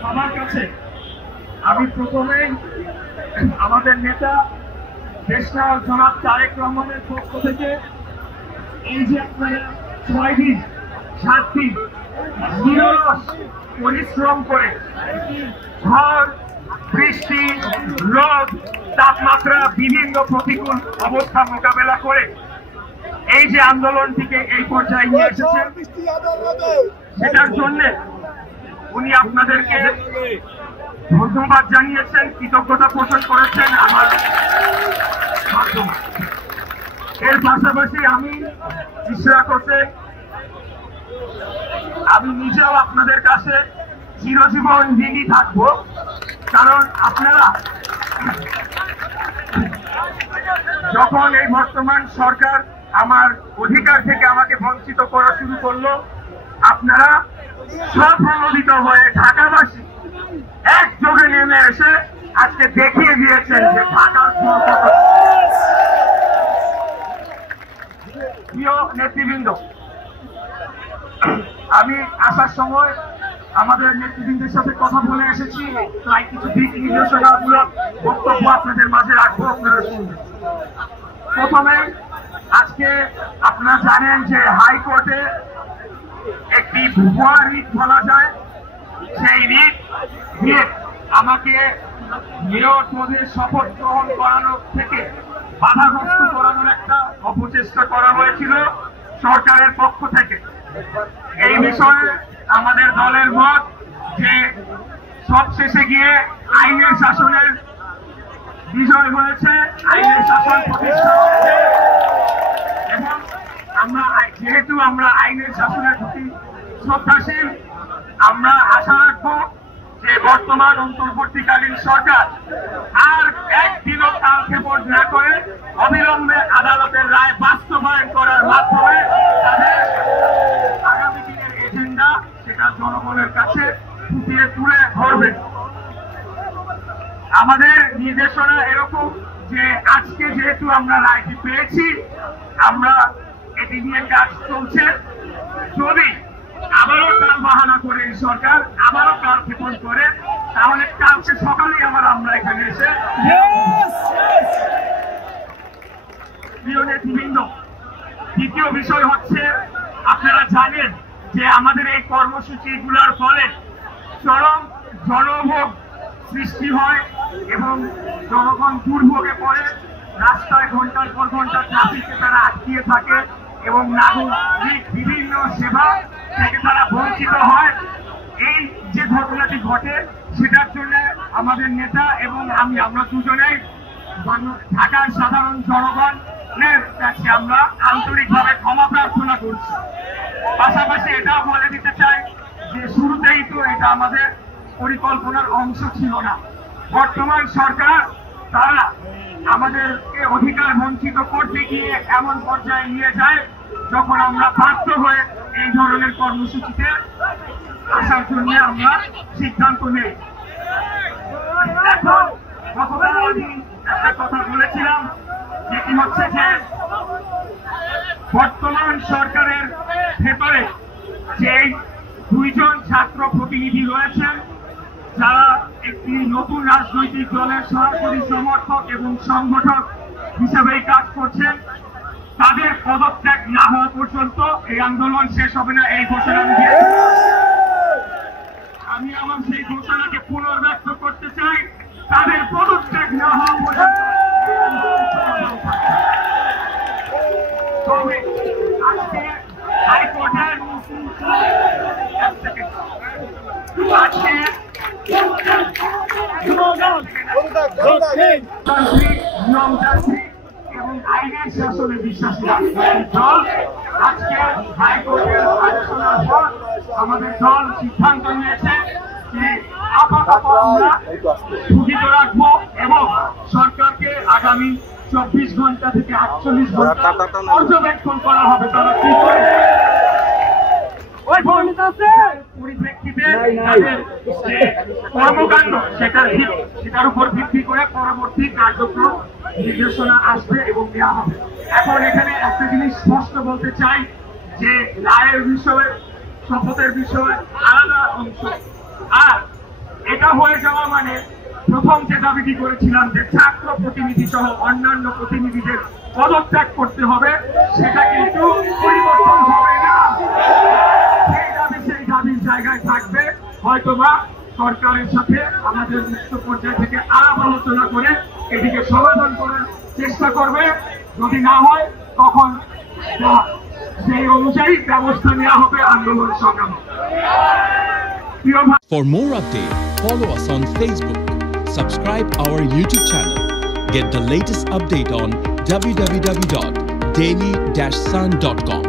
সবার কাছে আমি প্রথমেই আমাদের নেতা দেশনায়ক জনাব তারেক রহমানের পক্ষ থেকে এই যে আপনারা 6 দিন 7 দিন নিরলস পরিশ্রম করে ঝড় বৃষ্টি রোদ তাপমাত্রা বিভিন্ন প্রতিকূল অবস্থা মোকাবেলা করে এই যে আন্দোলনটিকে এই পর্যায়ে নিয়ে এসেছেন, সেটার জন্য উনি আপনাদেরকে ধন্যবাদ জানিয়েছেন, কৃতজ্ঞতা পোষণ করেছেন আমার মাধ্যমে। এর পাশাপাশি আমি ইশরাক হোসেন, আমি নিজেও আপনাদের কাছে চিরজীবন ঋণী থাকবো, কারণ আপনারা যখন এই বর্তমান সরকার আমার অধিকার থেকে আমাকে বঞ্চিত করা শুরু করলো, আপনারা স্বপ্রণোদিত হয়ে ঢাকাবাসী একযোগে নেমে এসে আজকে দেখিয়ে দিয়েছেন যে ঢাকার প্রিয় নেতৃবৃন্দ, আমি আসার সময় আমাদের নেতৃবৃন্দের সাথে কথা বলে এসেছি, তাই কিছু দিক নির্দেশনামূলক বক্তব্য আপনাদের মাঝে রাখবো, আপনারা শুনবেন। প্রথমে আজকে আপনারা জানেন যে হাইকোর্টে একটি ভুয়া রিট বলা যায়, সেই রিট দিয়ে আমাকে মেয়র পদে শপথ গ্রহণ করানো থেকে বাধাগ্রস্ত করানোর একটা অপচেষ্টা করা হয়েছিল সরকারের পক্ষ থেকে। এই বিষয়ে আমাদের দলের মত যে সবশেষে গিয়ে আইনের শাসনের বিজয় হয়েছে, আইনের শাসন প্রতিষ্ঠা হয়েছে, এবং যেহেতু আমরা আইনের শাসনের প্রতি শ্রদ্ধাশীল, আমরা আশা রাখবো যে বর্তমান অন্তর্বর্তীকালীন সরকার আর একদিনও কালক্ষেপণ না করে অবিলম্বে আদালতের রায় বাস্তবায়ন করার মাধ্যমে তাদের আগামী দিনের এজেন্ডা সেটা জনগণের কাছে ফুটিয়ে তুলে ধরবে। আমাদের নির্দেশনা এরকম যে আজকে যেহেতু আমরা রায়টি পেয়েছি, আমরা এটি নিয়ে কাজ চলছে, যদি আবারও কাল বাহানা করে এই সরকার আবারও কাল ক্ষেপণ করে, তাহলে কালকে সকালেই আমরা এখানে এসে প্রিয় নেতৃবৃন্দ। দ্বিতীয় বিষয় হচ্ছে, আপনারা জানেন যে আমাদের এই কর্মসূচিগুলোর ফলে চরম জনভোগ সৃষ্টি হয় এবং জনগণ দুর্ভোগে পড়ে, রাস্তায় ঘন্টার পর ঘন্টা ট্রাফিকে তারা আটকিয়ে থাকে এবং নাগরিক বিভিন্ন সেবা থেকে তারা বঞ্চিত হয়। এই যে ঘটনাটি ঘটে, সেটার জন্য আমাদের নেতা এবং আমরা দুজনেই ঢাকার সাধারণ জনগণের কাছে আমরা আন্তরিকভাবে ক্ষমা প্রার্থনা করছি। পাশাপাশি এটাও বলে দিতে চাই যে শুরুতেই তো এটা আমাদের পরিকল্পনার অংশ ছিল না। বর্তমান সরকার তারা আমাদেরকে অধিকার বঞ্চিত করতে গিয়ে এমন পর্যায়ে নিয়ে যায় যখন আমরা বাধ্য হয়ে এই ধরনের কর্মসূচিতে আসার জন্য আমরা সিদ্ধান্ত নেই। এখন গতকাল আমি একটা কথা বলেছিলাম, যেটি হচ্ছে যে বর্তমান সরকারের ভেতরে যে 2 জন ছাত্র প্রতিনিধি রয়েছেন, যারা একটি নতুন রাজনৈতিক দলের সরাসরি সমর্থক এবং সংগঠক হিসেবেই কাজ করছেন, তাদের পদত্যাগ না হওয়া পর্যন্ত এই আন্দোলন শেষ হবে না, এই ঘোষণা আমি দিয়েছি। আমি আমার সেই ঘোষণাকে পুনর্ব্যক্ত করতে চাই, তাদের পদত্যাগ না হওয়া পর্যন্ত তবে আজকে হাইকোর্টের নিয়মতান্ত্রিক এবং আইনের শাসনে বিশ্বাসী দল আজকে হাইকোর্টের আলোচনার পর আমাদের দল সিদ্ধান্ত নিয়েছে যে আপাতত আমরা স্থগিত রাখবো এবং সরকারকে আগামী 24 ঘন্টা থেকে 48 ঘন্টা পর্যবেক্ষণ করা হবে তারা কি করে। ওই পরিপ্রেক্ষিতে তাদের কর্মকাণ্ড সেটার উপর ভিত্তি করে পরবর্তী কার্যক্রম নির্দেশনা আসবে এবং দেওয়া হবে। এখন এখানে একটা জিনিস স্পষ্ট বলতে চাই যে রায়ের বিষয়ে, শপথের বিষয়ে আলাদা অংশ, আর এটা হয়ে যাওয়া মানে প্রথম যে দাবিটি করেছিলাম যে ছাত্র প্রতিনিধি সহ অন্যান্য প্রতিনিধিদের পদত্যাগ করতে হবে, সেটা কিন্তু পরিবর্তন হবে না। সেই দাবির জায়গায় থাকবে। হয়তোবা সরকারের সাথে আমাদের উচ্চ পর্যায় থেকে আলাপ আলোচনা করে এটিকে সমাধান করার চেষ্টা করবে। যদি না হয় তখন সেই অনুযায়ী ব্যবস্থা নেওয়া হবে আন্দোলন সংগ্রাম। For more updates, follow us on Facebook, subscribe our YouTube channel, get the latest update on www.daily-sun.com.